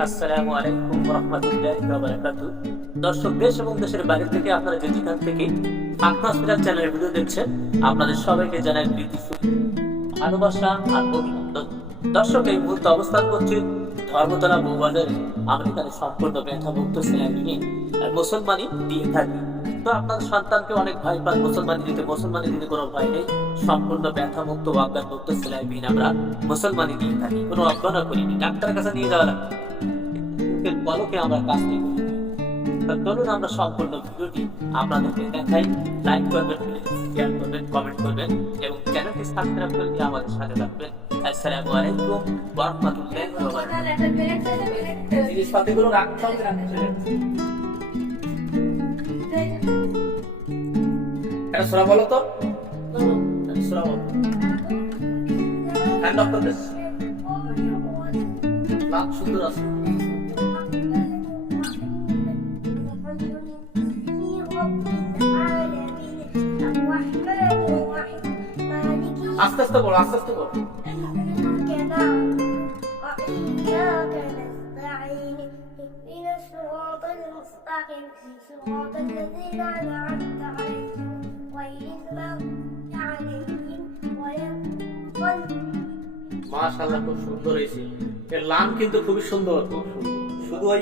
আসসালামু আলাইকুম রহমতুল্লাহ বারাকাতু দর্শক, দেশ এবং দেশের বাইরে থেকে আপনারা যে যেখান থেকে আকনা হসপিটাল চ্যানেলের ভিডিও দেখছেন, আপনাদের সবাইকে জানাই প্রীতি ভালোবাসা আর অভিনন্দন। দর্শক, এই মুহূর্তে অবস্থান করছি ধর্মতলা বউবাজারে আমরা এখানে সম্পূর্ণ ব্যথামুক্ত সেলাইনি আর মুসলমানই দিয়ে থাকি। তো আপনাদের সন্তানকে অনেক ভয় পান, মুসলমানি দিতে। মুসলমানি দিতে কোনো ভয় নেই। সম্পূর্ণ ব্যথামুক্ত অজ্ঞান মুক্ত সেলাইবিহীন আমরা মুসলমানি দিয়ে থাকি। কোনো অজ্ঞান করিনি। ডাক্তারের কাছে নিয়ে যাওয়া লাগবে। চোখের পলকে আমরা কাজ নিয়ে করি। চলুন আমরা সম্পূর্ণ ভিডিওটি আপনাদেরকে দেখাই। লাইক করবেন শেয়ার করবেন কমেন্ট করবেন এবং চ্যানেলটি সাবস্ক্রাইব করে আমাদের সাথে থাকবেন। আসসালামু আলাইকুম ওয়া রাহমাতুল্লাহি ওয়া বারাকাতুহু জিনিসপাতিগুলো বলো তো। করবে সুন্দর আছে। আস্তে আস্তে বলো আস্তে আস্তে বলো وإياك نستعين اهدنا الصراط المستقيم صراط الذين أنعمت عليهم غير المغضوب عليهم ولا الضالين মাশাআল্লাহ খুব সুন্দর হয়েছে এর লাম কিন্তু খুবই সুন্দর শুধু ওই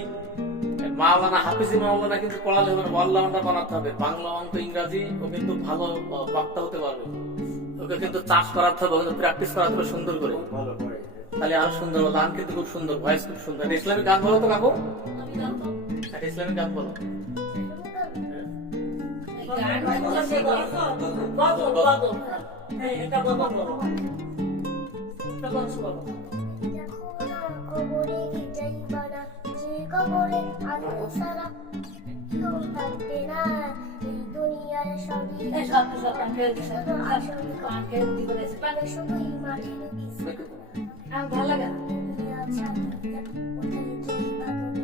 মাওলানা হাফিজি মাওলানা কিন্তু পড়ালে হবে না অলরাউন্ডার বানাতে হবে বাংলা অঙ্ক ইংরাজি ও কিন্তু ভালো আহ, বক্তা হতে পারবে ওকে কিন্তু চাষ করাতে হবে ওকে প্র্যাকটিস করাতে হবে সুন্দর করে। তাহলে আরও সুন্দর গান কিন্তু খুব সুন্দর ভয়েস খুব সুন্দর। ইসলামিক গান বলো তো কাকু। একটা ইসলামিক গান বলো। কবরে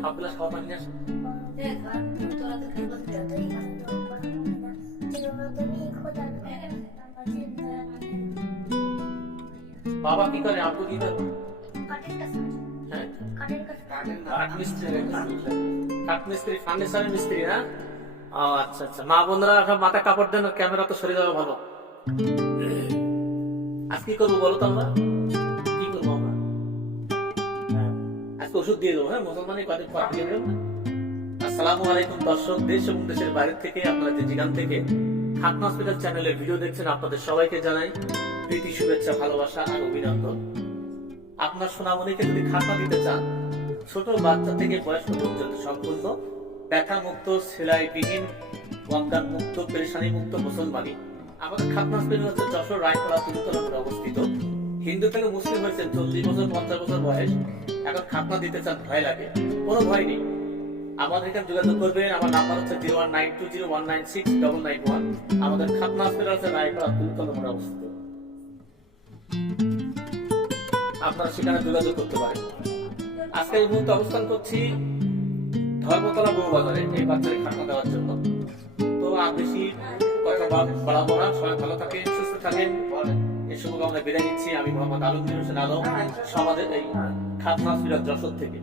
সবগুলা পানি আসে বাবা কি করে? আপু কি করে। কাছে হ্যাঁ। কাঠ মিস্ত্রি কাঠ মিস্ত্রি ফার্নিচারের মিস্ত্রি না ও আচ্ছা আচ্ছা। মা বোনরা সব মাথা কাপড় দেন ক্যামেরা তো সরে যাবে ভালো। আজ কি করব বলো তো আমরা? কি করব আমরা? হ্যাঁ, আজকে ওষুধ দিয়ে দেবো হ্যাঁ? আসসালামু আলাইকুম দর্শক দেশ এবং দেশের থেকে আপনারা যে যেখান থেকে খাতনা হসপিটাল চ্যানেলের ভিডিও দেখছেন আপনাদের সবাইকে জানাই প্রীতি শুভেচ্ছা ভালোবাসা আর অভিনন্দন। আপনার সোনামণিকে যদি খাতা দিতে চান ছোট বাচ্চা থেকে বয়স্ক পর্যন্ত সম্পূর্ণ ব্যথা মুক্ত সেলাই বিহীন ওয়াক্কান মুক্ত পেরেশানি মুক্ত মুসলমানি। আমাদের খাতনা হসপিটাল হচ্ছে যশোর রায়পাড়া তিরুতলাপুরে অবস্থিত। হিন্দু থেকে মুসলিম হয়েছে, চল্লিশ বছর, পঞ্চাশ বছর বয়স। এখন খাতনা দিতে চান, ভয় লাগে। কোনো ভয় নেই। আমাদের এখানে যোগাযোগ করবেন। আমার নাম্বার হচ্ছে zero one nine two zero one nine six double nine one আমাদের খাতনা হসপিটাল হচ্ছে রায়পাড়া তিরুতলাপুরে অবস্থিত। আপনারা সেখানে যোগাযোগ করতে পারেন। আজকে এই মুহূর্তে অবস্থান করছি ধর্মতলা বউ বাজারে এই বাচ্চাদের খাতা দেওয়ার জন্য। তো আর বেশি কথা বাড়াবো না সবাই ভালো থাকেন সুস্থ থাকেন। এই শুভকামনা বিদায় নিচ্ছি। আমি মোহাম্মদ আলমগীর হোসেন আলম সমাজের এই খাতনা যশোর থেকে।